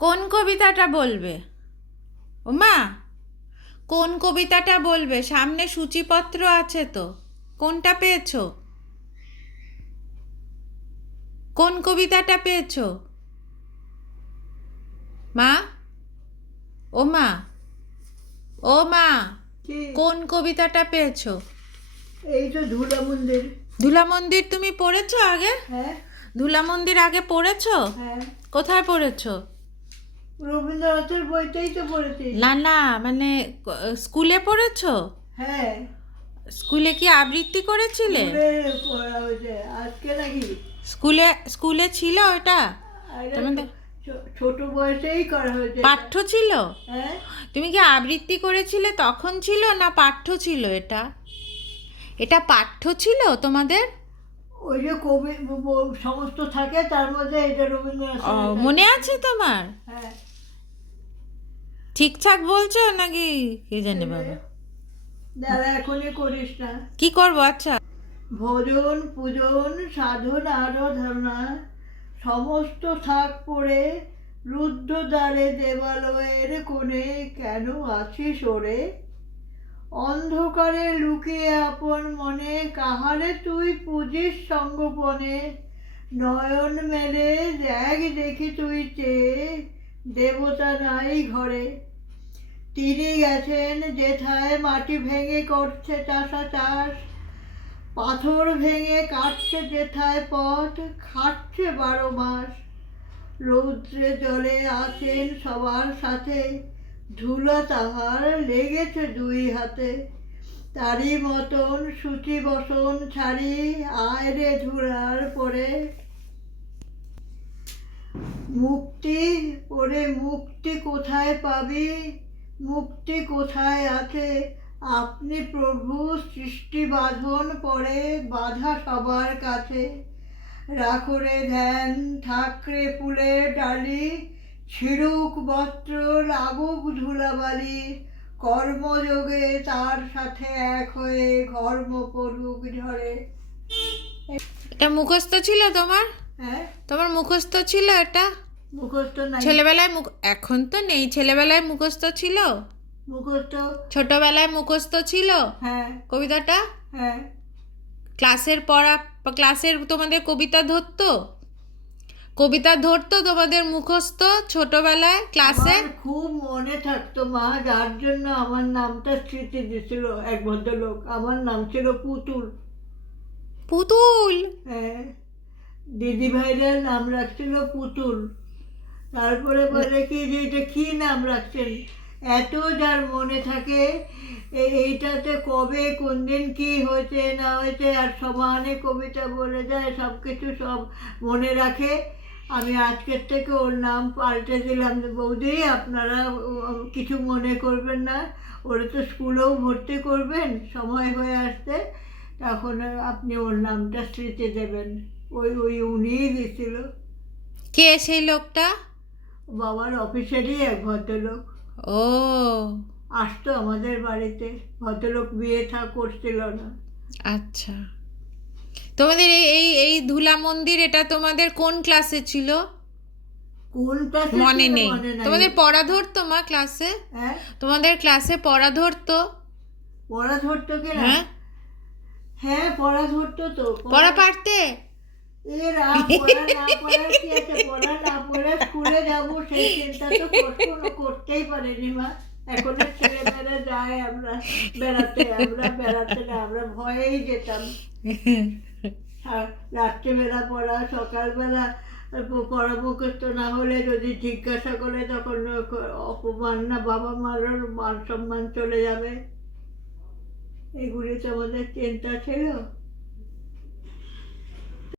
কোন কবিতাটা বলবে? ওমা, কোন কবিতাটা বলবে? সামনে সূচিপত্র আছে তো, কোনটা পেয়েছো? কোন কবিতাটা পেয়েছো মা? ও মা, ও মা, কি? কোন কবিতাটা পেয়েছো? এই তো ধুলা মন্দির। ধুলা মন্দির তুমি পড়েছো আগে? হ্যাঁ ধুলা মন্দির আগে পড়েছো? হ্যাঁ, কোথায় পড়েছো? রবীন্দ্রনাথের বইটাই তো পড়েছি। না না, মানে স্কুলে পড়েছো? হ্যাঁ, স্কুলে কি আবৃত্তি করেছিলে? স্কুলে পড়া হয়েছে আজকে নাকি। স্কুলে স্কুলে ছিল ওটা? এটা তোমাদের ছোট বয়সেই করা হয়েছে এটা। পাঠ্য ছিল? হ্যাঁ, তুমি কি আবৃত্তি করেছিলে তখন ছিল না পাঠ্য ছিল এটা? এটা পাঠ্য ছিল তোমাদের? ওই যে কবি সমস্ত থাকে তার মধ্যে এটা রবীন্দ্রনাথ ও, মনে আছে তোমার? হ্যাঁ। ঠিকঠাক বলছো নাকি কে জানে বাবা? দাদা এখনই করিস না। কি করবো? আচ্ছা। ভজন পূজন সাধন আরাধনা সমস্ত থাক পড়ে রুদ্ধ দ্বারে দেবালয়ের কোণে কেন আছিস ওরে? অন্ধকারে লুকিয়ে আপন মনে কাহারে তুই পুজিস সঙ্গোপনে? নয়ন মেলে দেখ দেখি তুই চেয়ে দেবতা নাই ঘরে। তিনি গেছেন যেথায় মাটি ভেঙে করছে চাষাচাষ, পাথর ভেঙে কাটছে যেথায় পথ খাটছে 12 মাস। রৌদ্রে জলে আছেন সবার সাথে ধুলা তাহার লেগেছে 2 হাতে। তারই মতন সূচি বসন ছাড়ি আয় রে ধুলার পরে। মুক্তি ওরে মুক্তি কোথায় পাবি? মুক্তি কোথায় আছে? আপনি প্রভু সৃষ্টি বাঁধন পড়ে বাধা সবার কাছে। রাখরে ধ্যান ঠাকরে ফুলের ডালি ছিড়ুক বস্ত্র লাগুক ধুলাবালি। কর্মযোগে তার সাথে এক হয়ে ঘর্ম পড়ুক ঝরে। এটা মুখস্থ ছিল তোমার? হ্যাঁ, তোমার মুখস্থ ছিল এটা? মুখস্থ নাই। ছেলেবেলায় এখন তো নেই, ছেলেবেলায় মুখস্থ ছিল? মুখস্থ। ছোটবেলায় মুখস্থ ছিল হ্যাঁ কবিতাটা? হ্যাঁ, ক্লাসের পড়া, ক্লাসের তোমাদের কবিতা ধরতো? কবিতা ধরতো তোমাদের মুখস্থ ছোটবেলায় ক্লাসে? আমার খুব মনে থাকতো মা, যার জন্য আমার নামটা স্মৃতি দিছিল এক ভদ্রলোক। আমার নাম ছিল পুতুল। পুতুল? হ্যাঁ, দিদি ভাইরা নাম রাখছিল পুতুল। তারপরে বলে কি যে এটা কি নাম রাখছেন? এত যার মনে থাকে এইটাতে কবে কোন দিন কি হয়েছে না হয়েছে আর সমানে কবিতা বলে যায়, সব কিছু সব মনে রাখে। আমি আজকের থেকে ওর নাম পাল্টে দিলাম যে বৌদি আপনারা কিছু মনে করবেন না, ওরা তো স্কুলেও ভর্তি করবেন সময় হয়ে আসতে, তখন আপনি ওর নামটা স্মৃতি দেবেন। ওই ওই উনিই দিছিল। কে সেই লোকটা? বাবার অফিসেরই এক ভদ্রলোক ও আসতো আমাদের বাড়িতে। ভদ্রলোক বিয়ে করছিল না। আচ্ছা। তোমাদের এই এই এই ধুলা মন্দির এটা তোমাদের কোন ক্লাসে ছিল? কোন ক্লাসে মনে ছিল নেই। মনে নাই। তোমাদের পড়া ধরতো মা ক্লাসে? হ্যাঁ, তোমাদের ক্লাসে পড়া ধরতো? পড়া ধরতো কিনা? হ্যাঁ, হ্যাঁ, পড়া ধরতো তো। পড়া পারতে? এরা পড়া না পড়ার কি আছে? পড়া না পড়ে স্কুলে যাবো সেই চিন্তা তো কখনো করতেই পারিনি মা। এখনের ছেলেমেয়েরা যায় আমরা বেড়াতে না, আমরা ভয়েই যেতাম। রাত্রেবেলা পড়া, সকালবেলা পড়া মুখস্থ না হলে যদি জিজ্ঞাসা করে তখন অপমান না, বাবা মারও মান সম্মান চলে যাবে। এগুলি তো আমাদের চিন্তা ছিল।